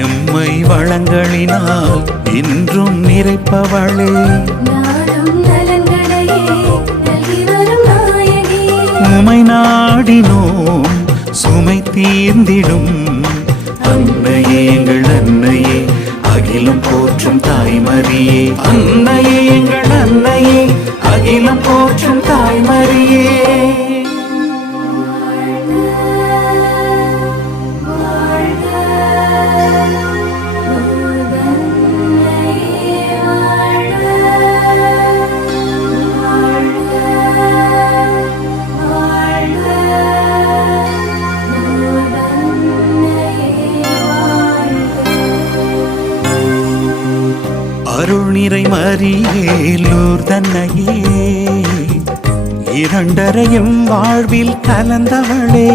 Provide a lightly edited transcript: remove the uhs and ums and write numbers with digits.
எம்மை வளங்களினால் இன்றும் நிறைப்பவளே, உமை நாடினோம் சுமை தீர்ந்திடும் அன்னையே எங்கள் அன்னையே, அகிலம் போற்றும் தாய்மரியே. அன்னையே எங்கள் அன்னையே, அகிலம் போற்றும் தாய்மரியே. அருள் நிறை மரியே லூர்தன்னையே, இரண்டரையும் வாழ்வில் கலந்தவளே.